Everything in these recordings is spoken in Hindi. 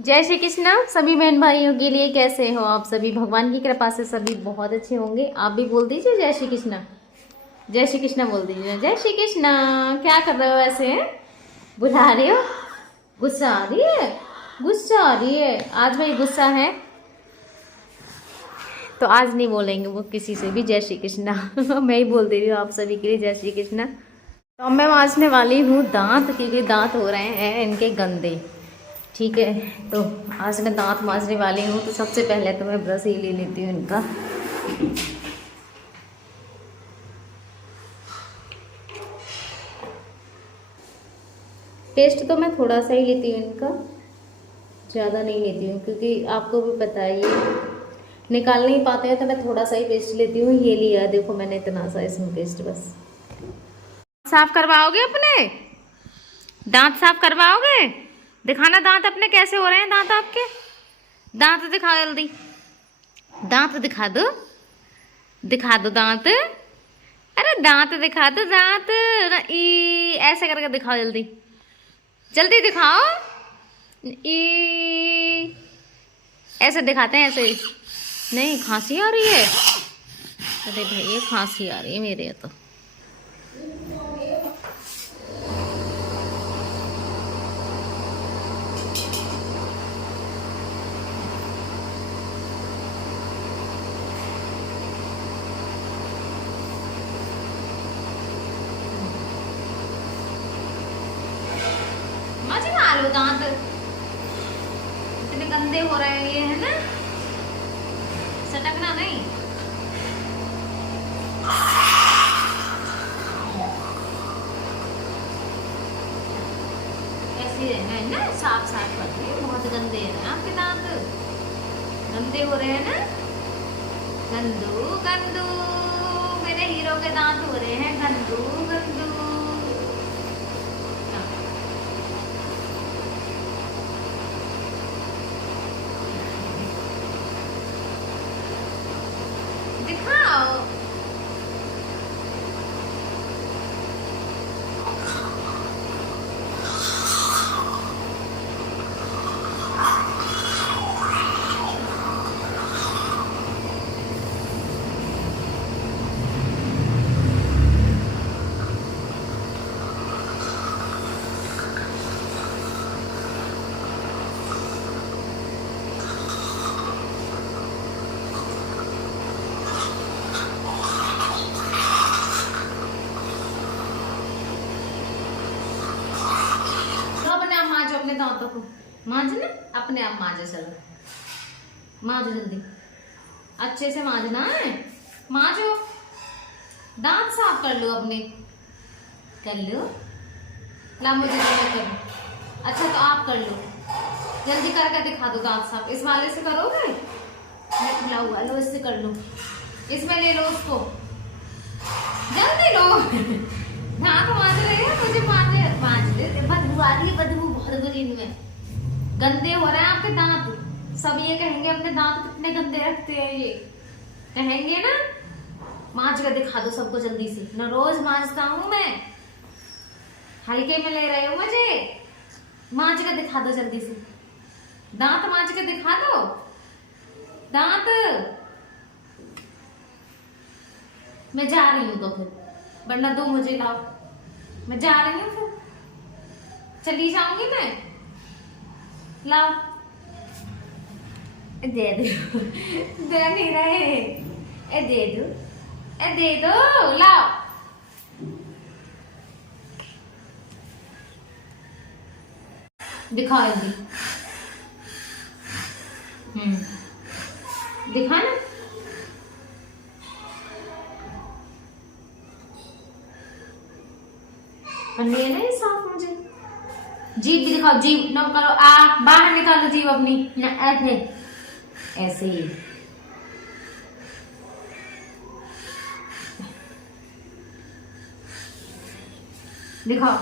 जय श्री कृष्णा सभी बहन भाइयों के लिए। कैसे हो आप सभी? भगवान की कृपा से सभी बहुत अच्छे होंगे। आप भी बोल दीजिए जय श्री कृष्णा। जय श्री कृष्णा बोल दीजिए। जय श्री कृष्णा। क्या कर रहे हो ऐसे? बुला रहे हो? गुस्सा आ रही है? गुस्सा आ रही है? आज भाई गुस्सा है तो आज नहीं बोलेंगे वो किसी से भी जय श्री कृष्णा। मैं ही बोल दे रही हूँ आप सभी के लिए जय श्री कृष्णा। तो मैं मांजने वाली हूँ दांत, क्योंकि दांत हो रहे हैं इनके गंदे। ठीक है, तो आज मैं दांत मांजने वाली हूँ। तो सबसे पहले तो मैं ब्रश ही ले लेती हूँ इनका। पेस्ट तो मैं थोड़ा सा ही लेती हूँ इनका, ज़्यादा नहीं लेती हूँ, क्योंकि आपको भी पता है ये निकाल नहीं पाते हैं, तो मैं थोड़ा सा ही पेस्ट लेती हूँ। ये लिया देखो मैंने इतना सा इसमें पेस्ट। बस साफ करवाओगे अपने दांत? साफ करवाओगे? दिखाना दांत अपने कैसे हो रहे हैं। दांत आपके, दांत दिखाओ जल्दी। दांत दिखा दो, दिखा दो दांत। अरे दांत दिखा दो, दांत ई ऐसे करके दिखाओ जल्दी, जल्दी दिखाओ। ई ऐसे दिखाते हैं, ऐसे नहीं। खांसी आ रही है? अरे भैया खांसी आ रही है मेरे तो। मजे में आलू दांत इतने गंदे हो रहे हैं ये, है ना? सटकना नहीं। ऐसे ही रहना है ना, साफ साफ करके। बहुत गंदे हैं ना आपके दांत, गंदे हो रहे हैं ना। गंदू गंदू मेरे हीरो के दांत हो रहे हैं गंदू गंदू। दिखाओ। अपने दांतों को मांजना, अपने आप मांजो। चलो मांजो जल्दी, अच्छे से मांजना है। मांजो, दांत साफ कर लो अपने। कर लो, ला मुझे जल्दी करो। अच्छा तो आप कर लो, जल्दी करके दिखा दो दांत साफ। इस वाले से करोगे? मैं खुला हुआ, लो इससे कर लो। इसमें ले लो उसको, जल्दी लो। दांत मांज रहे हैं, मुझे मांज ले। बदबू आ रही है, बदबू बहुत बुरी इनमें। गंदे हो रहे हैं आपके दांत। सब ये कहेंगे अपने दांत कितने गंदे रखते हैं, ये कहेंगे ना। मांज कर दिखा दो सबको जल्दी से ना। रोज मांजता हूँ मैं, हल्के में ले रहे हो मुझे। मांज कर दिखा दो जल्दी से, दांत मांज के दिखा दो। दांत मैं जा रही हूँ तो फिर, वरना दो मुझे लाओ। मैं जा रही हूँ फिर, चली जाऊंगी मैं। लाओ, दे दो। दे नहीं रहे, ए दे दो, ए दे दो, लाओ। दिखाओ जल्दी। दिखा ना। करनी है ना ये साफ मुझे। जीभ भी दिखाओ, जीभ न करो। बाहर निकालो जीभ अपनी ना, ऐसे ऐसे ही। दिखाओ।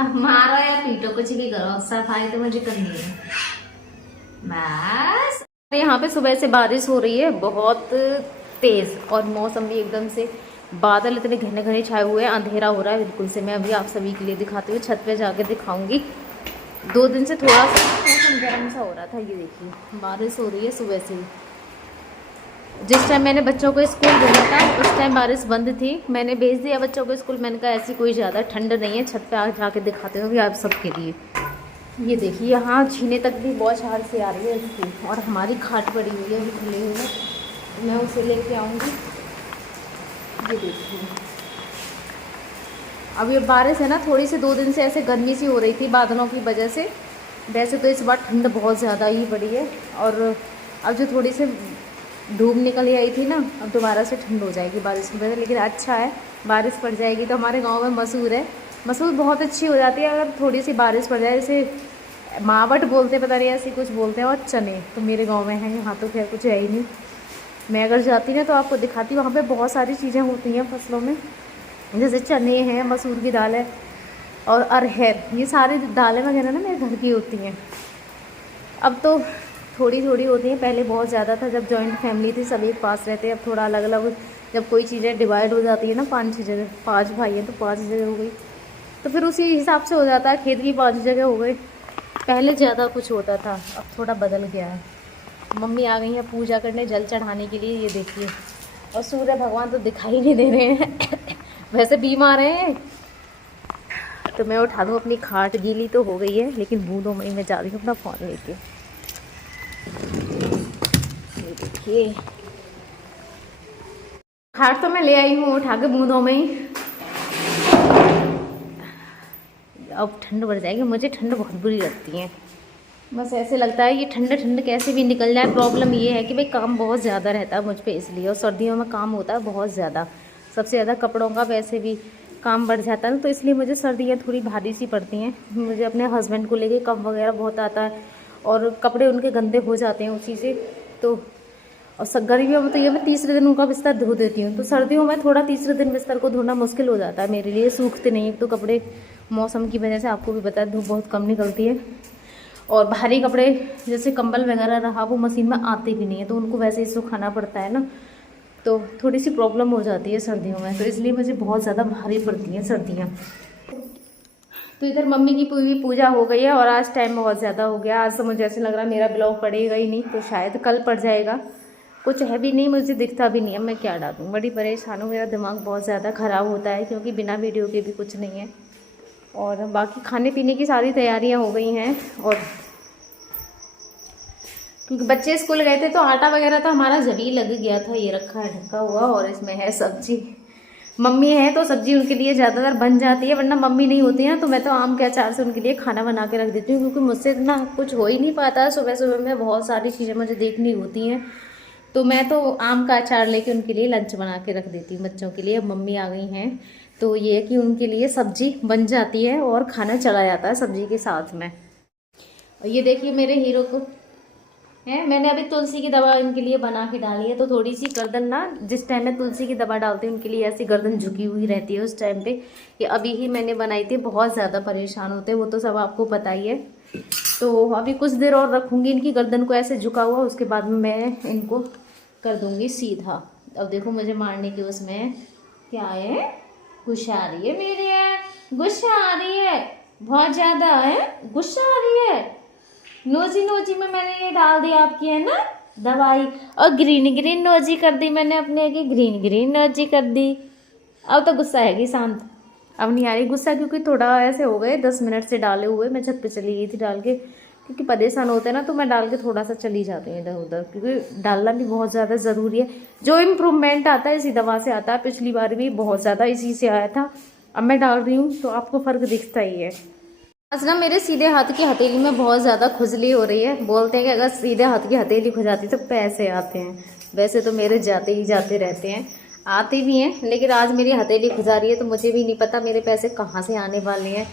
अब मारो या पीटो, कुछ भी करो, सफाई तो मुझे करनी है बस। यहाँ पे सुबह से बारिश हो रही है बहुत तेज, और मौसम भी एकदम से बादल इतने घने घने छाए हुए हैं, अंधेरा हो रहा है बिल्कुल से। मैं अभी आप सभी के लिए दिखाती हूँ, छत पे जाके दिखाऊंगी। 2 दिन से थोड़ा सा मौसम गर्म सा हो रहा था। ये देखिए बारिश हो रही है सुबह से ही। जिस टाइम मैंने बच्चों को स्कूल भेजा था उस टाइम बारिश बंद थी। मैंने भेज दिया बच्चों को स्कूल। मैंने कहा ऐसी कोई ज़्यादा ठंड नहीं है, छत पे आ जाके दिखाते हो भी आप सबके लिए। ये देखिए यहाँ छीने तक भी बहुत झाड़ से आ रही है इसकी। और हमारी खाट पड़ी हुई है अभी खुली हुई है, मैं उसे लेके आऊँगी। ये देखिए अब ये बारिश है ना, थोड़ी सी 2 दिन से ऐसे गर्मी सी हो रही थी बादलों की वजह से। वैसे तो इस बार ठंड बहुत ज़्यादा ही पड़ी है। और अब जो थोड़ी सी धूप निकल आई थी ना, अब दोबारा से ठंड हो जाएगी बारिश की वजह से। लेकिन अच्छा है बारिश पड़ जाएगी तो। हमारे गांव में मसूर है, मसूर बहुत अच्छी हो जाती है अगर थोड़ी सी बारिश पड़ जाए। जैसे मावट बोलते हैं, पता नहीं ऐसी कुछ बोलते हैं। और चने तो मेरे गांव में हैं, यहाँ तो खैर कुछ है ही नहीं। मैं अगर जाती ना तो आपको दिखाती, वहाँ पे बहुत सारी चीज़ें होती हैं फसलों में। जैसे चने हैं, मसूर की दाल है और अरहर, ये सारी दालें वगैरह ना मेरे घर की होती हैं। अब तो थोड़ी थोड़ी होती हैं, पहले बहुत ज़्यादा था जब जॉइंट फैमिली थी, सब एक पास रहते। अब थोड़ा अलग अलग, जब कोई चीज़ें डिवाइड हो जाती है ना 5-6 जगह, 5 भाई हैं तो 5 जगह हो गई, तो फिर उसी हिसाब से हो जाता है। खेत की 5 जगह हो गई। पहले ज़्यादा कुछ होता था, अब थोड़ा बदल गया है। मम्मी आ गई है पूजा करने, जल चढ़ाने के लिए। ये देखिए, और सूर्य भगवान तो दिखाई नहीं दे रहे हैं वैसे बीमार हैं। तो मैं उठा दूँ अपनी खाट, गीली तो हो गई है लेकिन बूंदों में मैं जा रही हूँ अपना फ़ोन लेके। ये देखिए खाट तो मैं ले आई हूँ उठा के बूंदों में ही। अब ठंड बढ़ जाएगी, मुझे ठंड बहुत बुरी लगती है। बस ऐसे लगता है ये ठंड ठंड कैसे भी निकल जाए। प्रॉब्लम ये है कि भाई काम बहुत ज़्यादा रहता है मुझ पे इसलिए, और सर्दियों में काम होता है बहुत ज़्यादा, सबसे ज़्यादा कपड़ों का वैसे भी काम बढ़ जाता है ना, तो इसलिए मुझे सर्दियाँ थोड़ी भारी सी पड़ती हैं। मुझे अपने हस्बैंड को लेके कम वगैरह बहुत आता है और कपड़े उनके गंदे हो जाते हैं उसी से। तो और गर्मियों में तो ये मैं तीसरे दिन उनका बिस्तर धो देती हूँ, तो सर्दियों में थोड़ा तीसरे दिन बिस्तर को धोना मुश्किल हो जाता है मेरे लिए, सूखते नहीं तो कपड़े मौसम की वजह से। आपको भी पता है धूप बहुत कम निकलती है, और भारी कपड़े जैसे कंबल वगैरह रहा वो मशीन में आते भी नहीं है, तो उनको वैसे ही सुखाना पड़ता है ना, तो थोड़ी सी प्रॉब्लम हो जाती है सर्दियों में। तो इसलिए मुझे बहुत ज़्यादा भारी पड़ती हैं सर्दियाँ। तो इधर मम्मी की पूरी पूजा हो गई है और आज टाइम बहुत ज़्यादा हो गया। आज तो मुझे ऐसे लग रहा है मेरा ब्लॉग पड़ेगा ही नहीं, तो शायद कल पड़ जाएगा। कुछ है भी नहीं, मुझे दिखता भी नहीं है, मैं क्या डालूँ। बड़ी परेशान हूँ, मेरा दिमाग बहुत ज़्यादा ख़राब होता है क्योंकि बिना वीडियो के भी कुछ नहीं है। और बाकी खाने पीने की सारी तैयारियाँ हो गई हैं, और क्योंकि बच्चे स्कूल गए थे तो आटा वगैरह तो हमारा जभी लग गया था। ये रखा है ढका हुआ, और इसमें है सब्जी। मम्मी है तो सब्जी उनके लिए ज़्यादातर बन जाती है, वरना मम्मी नहीं होती है तो मैं तो आम के अचार से उनके लिए खाना बना के रख देती हूँ, क्योंकि मुझसे इतना कुछ हो ही नहीं पाता। सुबह सुबह में बहुत सारी चीज़ें मुझे देखनी होती हैं, तो मैं तो आम का अचार लेके उनके लिए लंच बना के रख देती हूँ बच्चों के लिए। अब मम्मी आ गई हैं तो ये है कि उनके लिए सब्जी बन जाती है और खाना चला जाता है सब्जी के साथ में। और ये देखिए मेरे हीरो को है, मैंने अभी तुलसी की दवा इनके लिए बना के डाली है, तो थोड़ी सी गर्दन ना, जिस टाइम मैं तुलसी की दवा डालती हूँ उनके लिए ऐसी गर्दन झुकी हुई रहती है उस टाइम पे। ये अभी ही मैंने बनाई थी, बहुत ज़्यादा परेशान होते हैं वो तो सब आपको पता ही है। तो अभी कुछ देर और रखूँगी इनकी गर्दन को ऐसे झुका हुआ, उसके बाद में मैं इनको कर दूँगी सीधा। अब देखो मुझे मारने की उसमें क्या है, गुस्सा आ रही है मेरी, है गुस्सा आ रही है बहुत ज़्यादा, है गुस्सा आ रही है। नोजी नोजी में मैंने ये डाल दी आपकी है ना दवाई, और ग्रीन ग्रीन नोजी कर दी मैंने अपने की, ग्रीन ग्रीन नोजी कर दी। अब तो गुस्सा है कि शांत, अब नहीं आ रही गुस्सा, क्योंकि थोड़ा ऐसे हो गए 10 मिनट से डाले हुए। मैं छत पे चली गई थी डाल के, क्योंकि परेशान होते हैं ना, तो मैं डाल के थोड़ा सा चली जाती हूँ इधर उधर, क्योंकि डालना भी बहुत ज़्यादा ज़रूरी है। जो इम्प्रूवमेंट आता है इसी दवा से आता है, पिछली बार भी बहुत ज़्यादा इसी से आया था। अब मैं डाल रही हूँ तो आपको फ़र्क दिखता ही है। आज ना मेरे सीधे हाथ की हथेली में बहुत ज़्यादा खुजली हो रही है। बोलते हैं कि अगर सीधे हाथ की हथेली खुजाती तो पैसे आते हैं। वैसे तो मेरे जाते ही जाते रहते हैं, आते भी हैं, लेकिन आज मेरी हथेली खुजा रही है तो मुझे भी नहीं पता मेरे पैसे कहाँ से आने वाले हैं।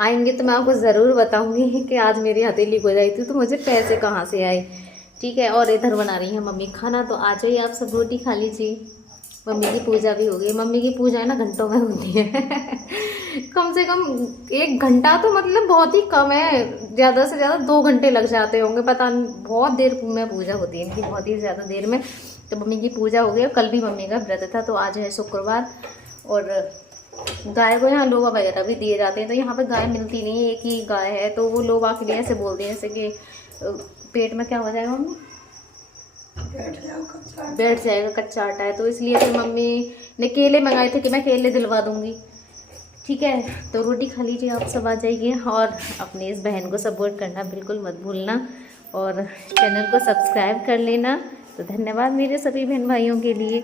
आएंगे तो मैं आपको ज़रूर बताऊंगी कि आज मेरी हथेली खुजाई थी तो मुझे पैसे कहाँ से आए। ठीक है, और इधर बना रही है मम्मी खाना, तो आ जाइए आप सब रोटी खा लीजिए। मम्मी की पूजा भी हो गई। मम्मी की पूजा है ना घंटों में होती है कम से कम 1 घंटा तो मतलब बहुत ही कम है, ज़्यादा से ज़्यादा 2 घंटे लग जाते होंगे, पता नहीं, बहुत देर में पूजा होती है इनकी, बहुत ही ज़्यादा देर में। तो मम्मी की पूजा हो गई। कल भी मम्मी का व्रत था, तो आज है शुक्रवार। और गाय को यहाँ लोवा वगैरह भी दिए जाते हैं। तो यहाँ पे गाय मिलती नहीं है, एक ही गाय है, तो वो लोवा के लिए ऐसे बोलते हैं जैसे कि पेट में क्या हो जाएगा मम्मी, बैठ जाएगा, कच्चा आटा है। तो इसलिए फिर मम्मी ने केले मंगाए थे कि मैं केले दिलवा दूंगी। ठीक है, तो रोटी खा लीजिए आप सब, आ जाइए। और अपनी इस बहन को सपोर्ट करना बिल्कुल मत भूलना, और चैनल को सब्सक्राइब कर लेना। तो धन्यवाद मेरे सभी बहन भाइयों के लिए।